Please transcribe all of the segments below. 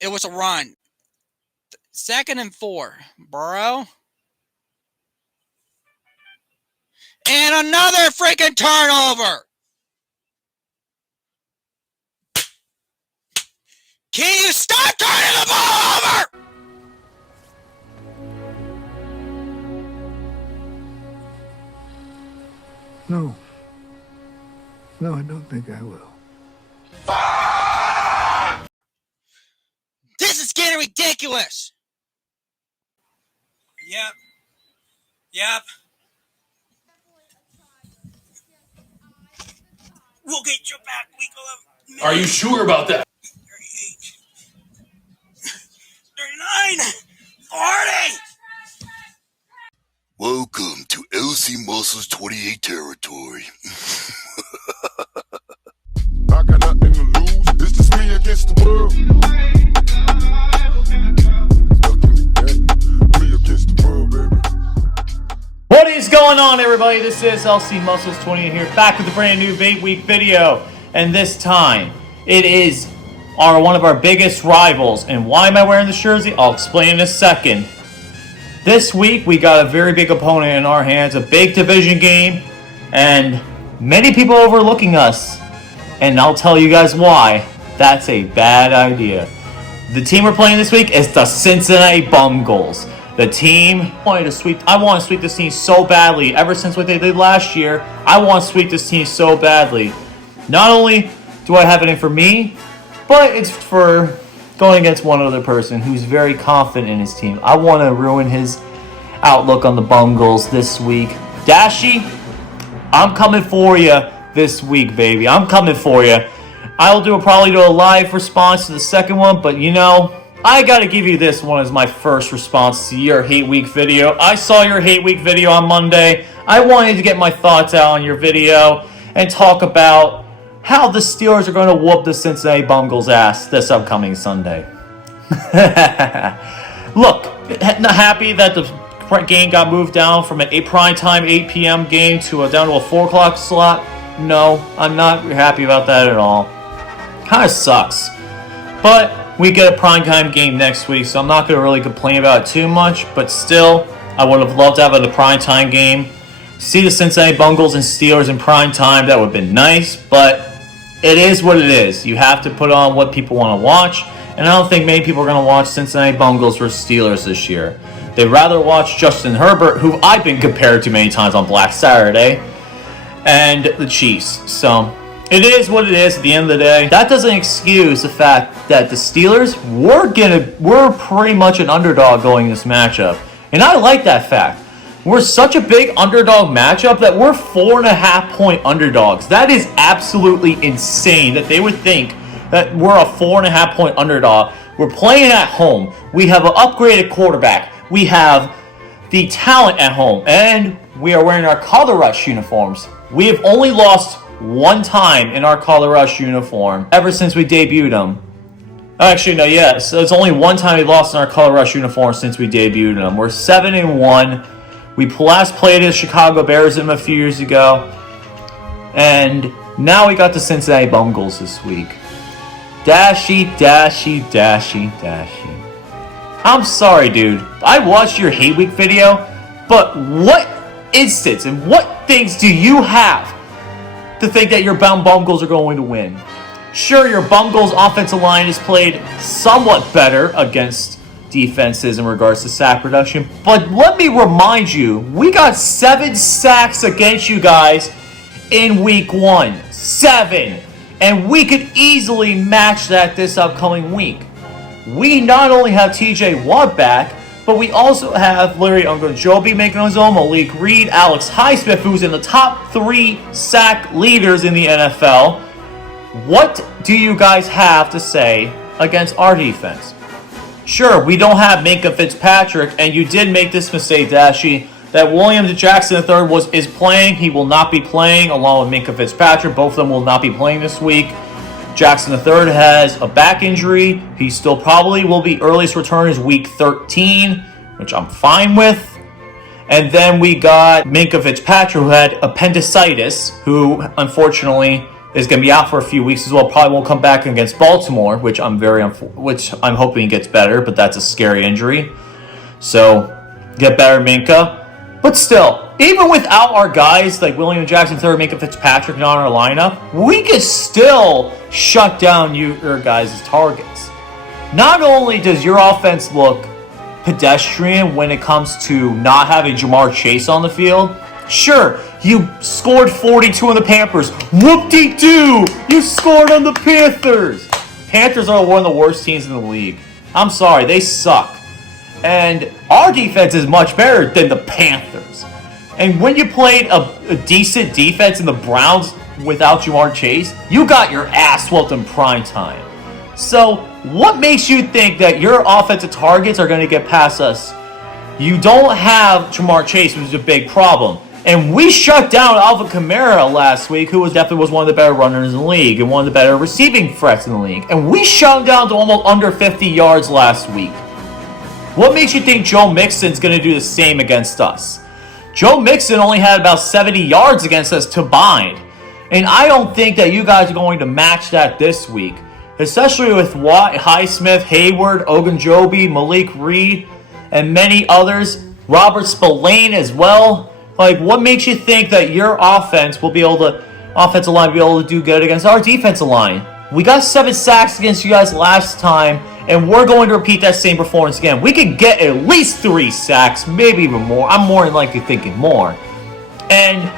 It was a run. 2nd and 4. Burrow. And another freaking turnover. Can you stop turning the ball over? No. No, I don't think I will. This is getting ridiculous. Yep. We'll get you back. Are you sure about that? 38. 39. 40. Welcome to LC Muscles 28 territory. I got nothing to lose. It's just me against the world. Me against the world, baby. What is going on, everybody? This is LC Muscles 28 here, back with a brand new 8-week video. And this time, it is one of our biggest rivals. And why am I wearing this jersey? I'll explain in a second. This week, we got a very big opponent in our hands, a big division game, and many people overlooking us. And I'll tell you guys why. That's a bad idea. The team we're playing this week is the Cincinnati Bumgals. The team I want to sweep this team so badly. Ever since what they did last year, I want to sweep this team so badly. Not only do I have it in for me, but it's for going against one other person who's very confident in his team. I want to ruin his outlook on the Bumgals this week. Dashi, I'm coming for you this week, baby. I'm coming for you. I'll probably do a live response to the second one, but you know, I gotta give you this one as my first response to your hate week video. I saw your hate week video on Monday. I wanted to get my thoughts out on your video and talk about how the Steelers are going to whoop the Cincinnati Bungles ass this upcoming Sunday. Look, not happy that the game got moved down from an primetime 8 p.m. game down to a 4 o'clock slot. No, I'm not happy about that at all. Kind of sucks. But we get a primetime game next week, so I'm not going to really complain about it too much. But still, I would have loved to have a primetime game. See the Cincinnati Bungles and Steelers in primetime, that would have been nice. But it is what it is. You have to put on what people want to watch. And I don't think many people are going to watch Cincinnati Bungles versus Steelers this year. They'd rather watch Justin Herbert, who I've been compared to many times on Black Saturday, and the Chiefs. So it is what it is at the end of the day. That doesn't excuse the fact that the Steelers were pretty much an underdog going this matchup. And I like that fact. We're such a big underdog matchup that we're 4.5-point underdogs. That is absolutely insane that they would think that we're a 4.5-point underdog. We're playing at home. We have an upgraded quarterback. We have the talent at home. And we are wearing our Color Rush uniforms. We have only lost one time in our Color Rush uniform ever since we debuted them. Actually, no, yes. It's only one time we lost in our Color Rush uniform since we debuted them. We're 7-1. We last played the Chicago Bears a few years ago. And now we got the Cincinnati Bungles this week. Dashy. I'm sorry, dude. I watched your hate week video, but what instance and what things do you have to think that your Bungles are going to win? Sure, your Bungles offensive line has played somewhat better against defenses in regards to sack production, but let me remind you, we got 7 sacks against you guys in week 1. 7. And we could easily match that this upcoming week. We not only have TJ Watt back, but we also have Larry Ogunjobi making his own, Malik Reed, Alex Highsmith, who's in the top 3 sack leaders in the NFL. What do you guys have to say against our defense? Sure, we don't have Minkah Fitzpatrick, and you did make this mistake, Dashi, that William Jackson III is playing. He will not be playing along with Minkah Fitzpatrick. Both of them will not be playing this week. Jackson III has a back injury. He still probably will be earliest return is week 13, which I'm fine with. And then we got Minkah Fitzpatrick, who had appendicitis, who unfortunately is going to be out for a few weeks as well. Probably won't come back against Baltimore, which I'm hoping gets better, but that's a scary injury. So get better, Minka. But still, even without our guys like William Jackson III, Minka Fitzpatrick not in our lineup, we could still shut down your guys' targets. Not only does your offense look pedestrian when it comes to not having Jamar Chase on the field, sure, you scored 42 on the Panthers. Whoop-de-doo! You scored on the Panthers! Panthers are one of the worst teams in the league. I'm sorry, they suck. And our defense is much better than the Panthers. And when you played a decent defense in the Browns without Jamar Chase, you got your ass whooped in prime time. So, what makes you think that your offensive targets are going to get past us? You don't have Jamar Chase, which is a big problem. And we shut down Alvin Kamara last week, who definitely was one of the better runners in the league and one of the better receiving threats in the league. And we shut him down to almost under 50 yards last week. What makes you think Joe Mixon's going to do the same against us? Joe Mixon only had about 70 yards against us combined. And I don't think that you guys are going to match that this week. Especially with Watt, Highsmith, Hayward, Ogunjobi, Malik Reed, and many others. Robert Spillane as well. Like, what makes you think that your offensive line will be able to do good against our defensive line? We got 7 sacks against you guys last time, and we're going to repeat that same performance again. We could get at least 3 sacks, maybe even more. I'm more than likely thinking more. And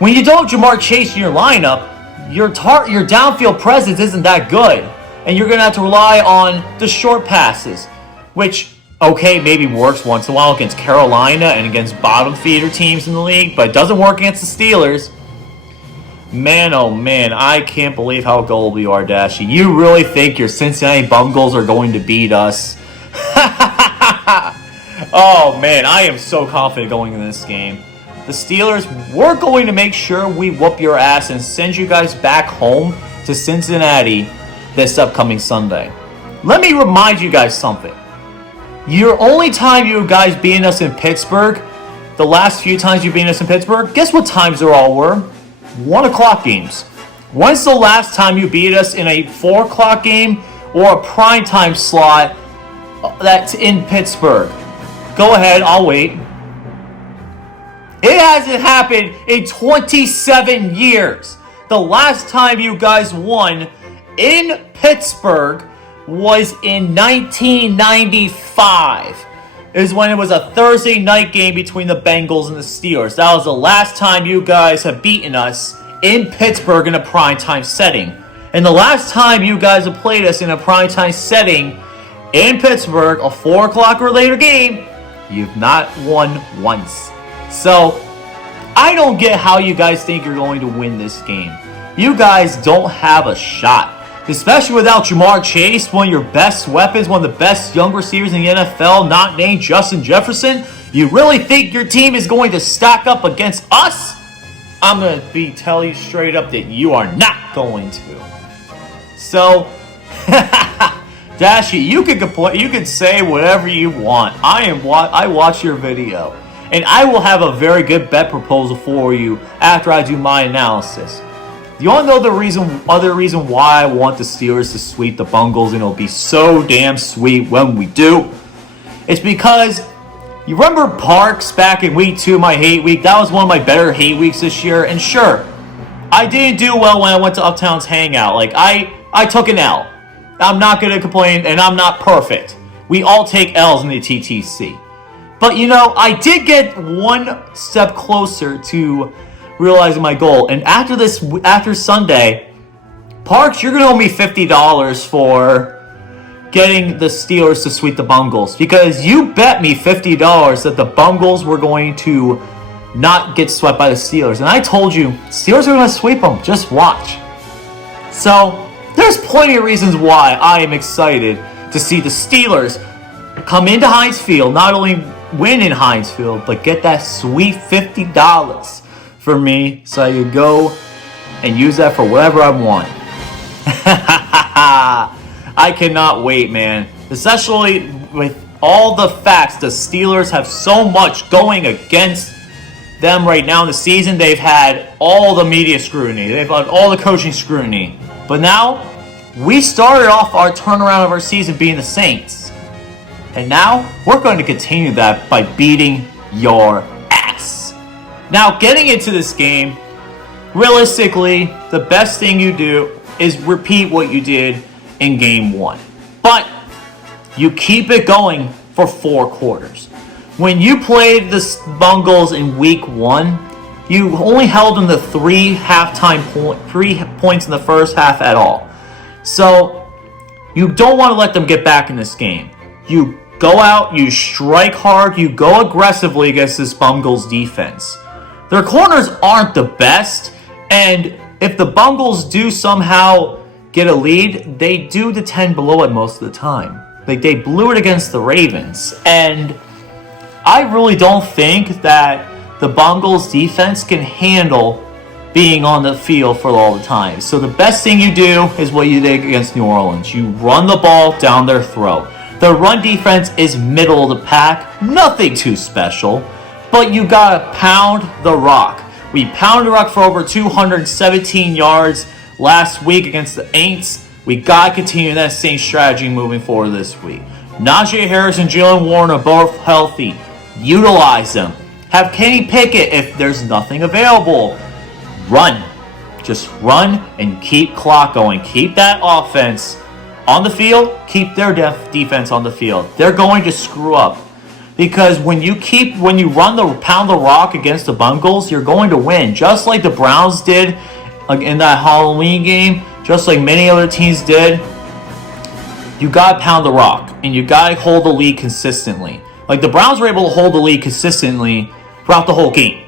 when you don't have Jamar Chase in your lineup, your downfield presence isn't that good. And you're going to have to rely on the short passes, which, okay, maybe works once in a while against Carolina and against bottom feeder teams in the league, but it doesn't work against the Steelers. Man, oh man, I can't believe how gullible you are, Dashy. You really think your Cincinnati Bumgals are going to beat us? Oh man, I am so confident going into this game. The Steelers, we're going to make sure we whoop your ass and send you guys back home to Cincinnati this upcoming Sunday. Let me remind you guys something. Your only time you guys beating us in Pittsburgh, the last few times you've beaten us in Pittsburgh, guess what times they all were? 1 o'clock games. When's the last time you beat us in a 4 o'clock game or a primetime slot that's in Pittsburgh? Go ahead, I'll wait. It hasn't happened in 27 years. The last time you guys won in Pittsburgh was in 1995. Is when it was a Thursday night game between the Bengals and the Steelers. That was the last time you guys have beaten us in Pittsburgh in a primetime setting. And the last time you guys have played us in a primetime setting in Pittsburgh, a 4 o'clock or later game, you've not won once. So, I don't get how you guys think you're going to win this game. You guys don't have a shot. Especially without Jamar Chase, one of your best weapons, one of the best young receivers in the NFL, not named Justin Jefferson. You really think your team is going to stack up against us? I'm going to tell you straight up that you are not going to. So, Dashy, you can complain, you can say whatever you want. I watch your video, and I will have a very good bet proposal for you after I do my analysis. You want to know the other reason why I want the Steelers to sweep the Bungles, and it'll be so damn sweet when we do? It's because, you remember Parks back in week 2, my hate week? That was one of my better hate weeks this year, and sure, I didn't do well when I went to Uptown's Hangout. Like, I took an L. I'm not going to complain, and I'm not perfect. We all take L's in the TTC. But, you know, I did get one step closer to realizing my goal. And after Sunday, Parks, you're going to owe me $50 for getting the Steelers to sweep the Bungles. Because you bet me $50 that the Bungles were going to not get swept by the Steelers. And I told you, Steelers are going to sweep them. Just watch. So, there's plenty of reasons why I am excited to see the Steelers come into Heinz Field, not only win in Heinz Field, but get that sweet $50 for me, so I could go and use that for whatever I want. I cannot wait, man. Especially with all the facts the Steelers have so much going against them right now in the season, they've had all the media scrutiny. They've had all the coaching scrutiny. But now, we started off our turnaround of our season being the Saints. And now, we're going to continue that by beating your ass. Now, getting into this game, realistically, the best thing you do is repeat what you did in game 1. But you keep it going for 4 quarters. When you played the Bumgals in week 1, you only held them to 3 points in the first half at all. So you don't want to let them get back in this game. You go out, you strike hard, you go aggressively against this Bumgals defense. Their corners aren't the best, and if the Bumgals do somehow get a lead, they do the 10 below it most of the time. Like, they blew it against the Ravens, and I really don't think that the Bumgals defense can handle being on the field for all the time. So the best thing you do is what you did against New Orleans. You run the ball down their throat. The run defense is middle of the pack, nothing too special, but you gotta pound the rock. We pounded the rock for over 217 yards last week against the Aints. We gotta continue that same strategy moving forward this week. Najee Harris and Jalen Warren are both healthy. Utilize them. Have Kenny Pickett if there's nothing available. Run. Just run and keep clock going. Keep that offense on the field. Keep their defense on the field. They're going to screw up. Because when you pound the rock against the Bumgals, you're going to win. Just like the Browns did in that Halloween game. Just like many other teams did. You got to pound the rock. And you got to hold the lead consistently. Like, the Browns were able to hold the lead consistently throughout the whole game.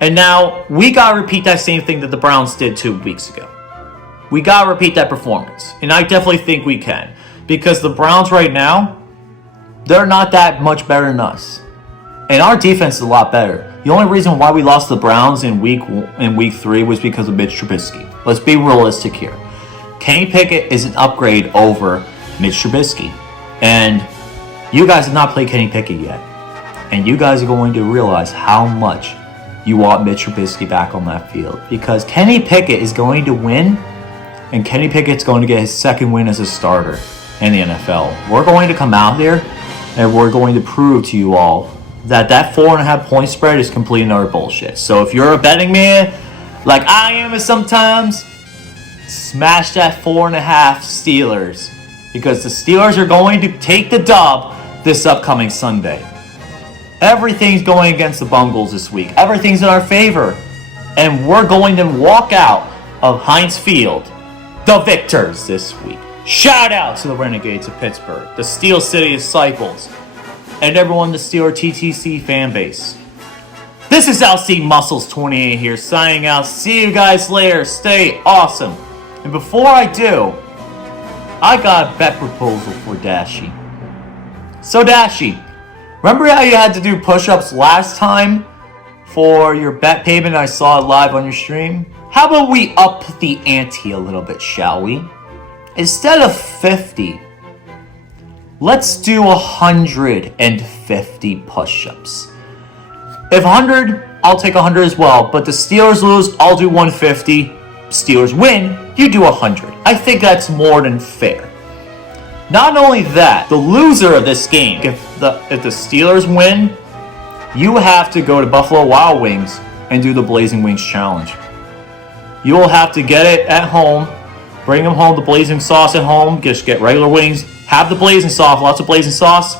And now, we got to repeat that same thing that the Browns did 2 weeks ago. We got to repeat that performance. And I definitely think we can. Because the Browns right now, they're not that much better than us. And our defense is a lot better. The only reason why we lost the Browns in week 3 was because of Mitch Trubisky. Let's be realistic here. Kenny Pickett is an upgrade over Mitch Trubisky. And you guys have not played Kenny Pickett yet. And you guys are going to realize how much you want Mitch Trubisky back on that field. Because Kenny Pickett is going to win. And Kenny Pickett's going to get his second win as a starter in the NFL. We're going to come out there and we're going to prove to you all that 4.5 point spread is complete and utter bullshit. So if you're a betting man, like I am sometimes, smash that 4.5 Steelers. Because the Steelers are going to take the dub this upcoming Sunday. Everything's going against the Bumgals this week. Everything's in our favor. And we're going to walk out of Heinz Field the victors this week. Shout out to the Renegades of Pittsburgh, the Steel City Disciples, and everyone in the Steeler TTC fan base. This is LC Muscles 28 here, signing out. See you guys later. Stay awesome. And before I do, I got a bet proposal for Dashy. So Dashy, remember how you had to do push-ups last time for your bet payment? I saw it live on your stream. How about we up the ante a little bit, shall we? Instead of 50, let's do 150 push-ups. If 100, I'll take 100 as well. But the Steelers lose, I'll do 150. Steelers win, you do 100. I think that's more than fair. Not only that, the loser of this game, if the Steelers win, you have to go to Buffalo Wild Wings and do the Blazing Wings Challenge. You will have to get it at home, bring them home, the blazing sauce at home, just get regular wings, have the blazing sauce, lots of blazing sauce,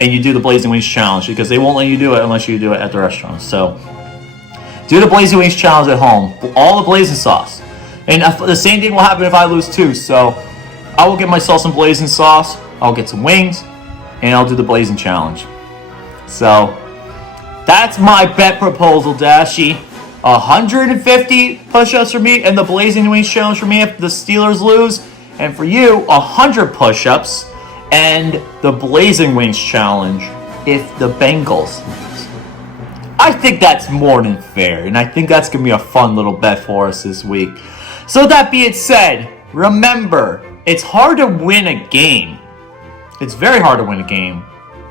and you do the Blazing Wings Challenge because they won't let you do it unless you do it at the restaurant. So, do the Blazing Wings Challenge at home, all the blazing sauce. And the same thing will happen if I lose too, so I will get myself some blazing sauce, I'll get some wings, and I'll do the blazing challenge. So, that's my bet proposal, Dashy. 150 push-ups for me and the Blazing Wings Challenge for me if the Steelers lose. And for you, 100 push-ups and the Blazing Wings Challenge if the Bengals lose. I think that's more than fair, and I think that's going to be a fun little bet for us this week. So that being said, remember, it's hard to win a game. It's very hard to win a game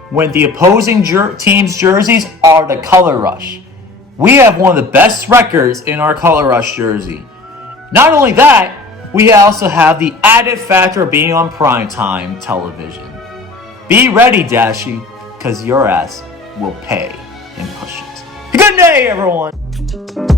when the opposing team's jerseys are the color rush. we have one of the best records in our Color Rush jersey. Not only that, we also have the added factor of being on primetime television. Be ready, Dashi, because your ass will pay in pushes. Good day, everyone!